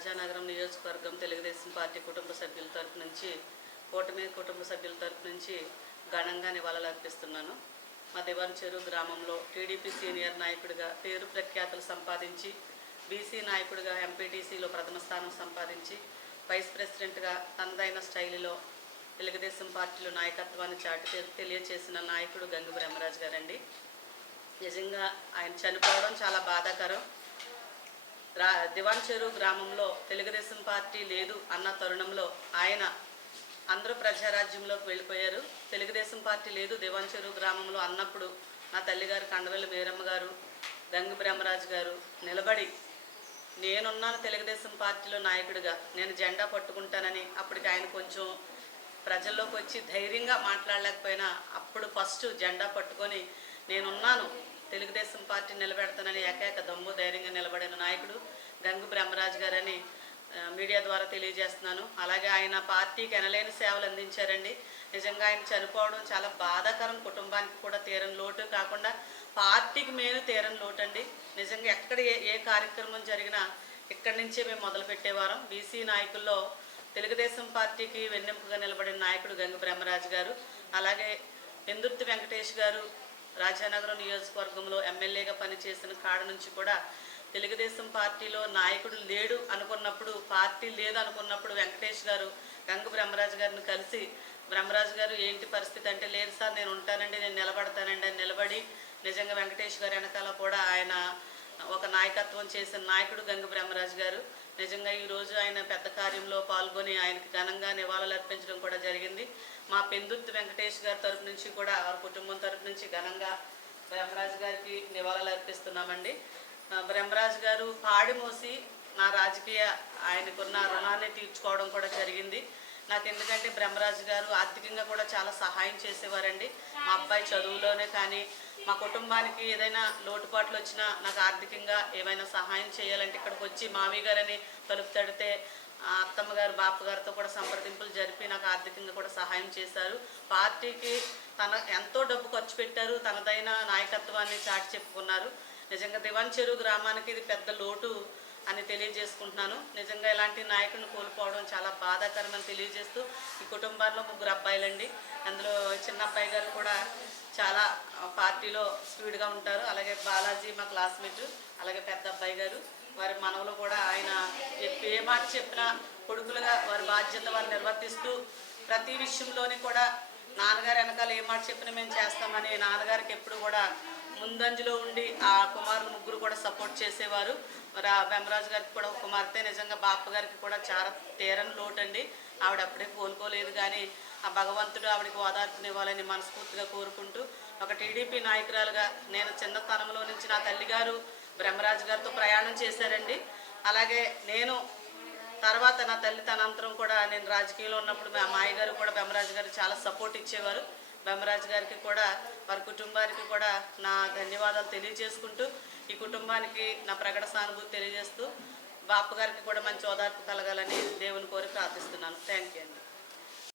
రాజానగరం నియోజకవర్గం తెలుగుదేశం పార్టీ కుటుంబ సభ్యుల తరపు నుంచి కూటమి కుటుంబ సభ్యుల తరపు నుంచి ఘనంగా నివాళులు అర్పిస్తున్నాను. మా దివాన్ చెరువు గ్రామంలో టీడీపీ సీనియర్ నాయకుడిగా పేరు ప్రఖ్యాతులు సంపాదించి, బీసీ నాయకుడిగా ఎంపీటీసీలో ప్రథమ స్థానం సంపాదించి, వైస్ ప్రెసిడెంట్గా తనదైన స్టైలులో తెలుగుదేశం పార్టీలో నాయకత్వాన్ని చాటి తెలియచేసిన నాయకుడు గంగు బ్రహ్మరాజు గారండి. నిజంగా ఆయన చనిపోవడం చాలా బాధాకరం. దివాన్ చెరువు గ్రామంలో తెలుగుదేశం పార్టీ లేదు అన్న తరుణంలో ఆయన అందరూ ప్రజారాజ్యంలోకి వెళ్ళిపోయారు. తెలుగుదేశం పార్టీ లేదు దివాన్ చెరువు గ్రామంలో అన్నప్పుడు నా తల్లిగారు కండవెల్లి వీరమ్మ గారు, గంగు బ్రహ్మరాజు గారు నిలబడి, నేనున్నాను తెలుగుదేశం పార్టీలో నాయకుడిగా, నేను జెండా పట్టుకుంటానని అప్పటికి ఆయన కొంచెం ప్రజల్లోకి వచ్చి ధైర్యంగా మాట్లాడలేకపోయినా అప్పుడు ఫస్ట్ జెండా పట్టుకొని నేనున్నాను తెలుగుదేశం పార్టీ నిలబెడతానని ఏకైక దమ్ము ధైర్యంగా నిలబడిన నాయకుడు గంగు బ్రహ్మరాజు గారని మీడియా ద్వారా తెలియజేస్తున్నాను. అలాగే ఆయన పార్టీకి ఎనలేని సేవలు అందించారండి. నిజంగా ఆయన చనిపోవడం చాలా బాధాకరం. కుటుంబానికి కూడా తీరని లోటు కాకుండా పార్టీకి మేలు తీరని లోటు అండి. నిజంగా ఎక్కడ ఏ కార్యక్రమం జరిగినా ఇక్కడి నుంచే మేము మొదలు పెట్టేవారం. బీసీ నాయకుల్లో తెలుగుదేశం పార్టీకి వెన్నెముకగా నిలబడిన నాయకుడు గంగు బ్రహ్మరాజు గారు. అలాగే పెందుర్తి వెంకటేష్ గారు రాజానగరం నియోజకవర్గంలో ఎమ్మెల్యేగా పనిచేసిన కాడ నుంచి కూడా తెలుగుదేశం పార్టీలో నాయకుడు లేడు అనుకున్నప్పుడు, పార్టీ లేదు అనుకున్నప్పుడు వెంకటేష్ గారు గంగు బ్రహ్మరాజు గారిని కలిసి, బ్రహ్మరాజు గారు ఏంటి పరిస్థితి అంటే, లేదు సార్ నేను ఉంటానండి, నేను నిలబడతానండి అని నిలబడి నిజంగా వెంకటేష్ గారు వెనకాల కూడా ఆయన ఒక నాయకత్వం చేసిన నాయకుడు గంగు బ్రహ్మరాజు గారు. నిజంగా ఈరోజు ఆయన పెద్ద కార్యంలో పాల్గొని ఆయనకి ఘనంగా నివాళులు అర్పించడం కూడా జరిగింది. మా పెందుర్తి వెంకటేష్ గారి తరపు నుంచి కూడా వారి కుటుంబం తరపు నుంచి ఘనంగా బ్రహ్మరాజు గారికి నివాళులు అర్పిస్తున్నామండి. బ్రహ్మరాజు గారు పాడి మోసి నా రాజకీయ ఆయనకున్న రుణాన్ని తీర్చుకోవడం కూడా జరిగింది. నాకు ఎందుకంటే బ్రహ్మరాజు గారు ఆర్థికంగా కూడా చాలా సహాయం చేసేవారండి. మా అబ్బాయి చదువులోనే కానీ, మా కుటుంబానికి ఏదైనా లోటుపాట్లు వచ్చినా నాకు ఆర్థికంగా ఏమైనా సహాయం చేయాలంటే ఇక్కడికి వచ్చి మామయ్య గారని తలుపు తడితే అత్తమ్మ గారు బాప గారితో కూడా సంప్రదింపులు జరిపి నాకు ఆర్థికంగా కూడా సహాయం చేశారు. పార్టీకి ఎంతో డబ్బు ఖర్చు పెట్టారు. తనదైన నాయకత్వాన్ని చాటి చెప్పుకున్నారు. నిజంగా దివాన్ చెరువు గ్రామానికి ఇది పెద్ద లోటు అని తెలియజేసుకుంటున్నాను. నిజంగా ఇలాంటి నాయకుడిని కోల్పోవడం చాలా బాధాకరమని తెలియజేస్తూ, ఈ కుటుంబాల్లో 3 అబ్బాయిలండి. అందులో చిన్న అబ్బాయి గారు కూడా చాలా పార్టీలో స్పీడ్గా ఉంటారు. అలాగే బాలాజీ మా క్లాస్మేట్, అలాగే పెద్ద అబ్బాయి గారు, వారి మనవలు కూడా ఆయన ఏ మాట చెప్పినా కొడుకులుగా వారి బాధ్యత వారు నిర్వర్తిస్తూ ప్రతి విషయంలోని కూడా నాన్నగారు వెనకాల ఏ మాట చెప్పినా మేము చేస్తామని నాన్నగారికి ఎప్పుడు కూడా ముందంజలో ఉండి ఆ కుమారులు 3 కూడా సపోర్ట్ చేసేవారు. మరి ఆ బ్రహ్మరాజు గారికి కూడా ఒక కుమార్తె. నిజంగా బాప గారికి కూడా చాలా తీరని లోటండి. ఆవిడ అప్పుడే కోలుకోలేదు, కానీ ఆ భగవంతుడు ఆవిడకి ఓదార్పునివ్వాలని మనస్ఫూర్తిగా కోరుకుంటూ, ఒక టీడీపీ నాయకురాలుగా నేను చిన్నతనంలో నుంచి నా తల్లిగారు బ్రహ్మరాజు గారితో ప్రయాణం చేశారండి. అలాగే నేను తర్వాత నా తల్లి తనంతరం కూడా నేను రాజకీయంలో ఉన్నప్పుడు మా మాయ గారు కూడా బ్రహ్మరాజు గారు చాలా సపోర్ట్ ఇచ్చేవారు. బ్రహ్మరాజు గారికి కూడా వారి కుటుంబానికి కూడా నా ధన్యవాదాలు తెలియజేసుకుంటూ, ఈ కుటుంబానికి నా ప్రకట సానుభూతి తెలియజేస్తూ, బాప గారికి కూడా మంచి ఓదార్పు కలగాలని దేవుని కోరి ప్రార్థిస్తున్నాను. థ్యాంక్ యూ అండి.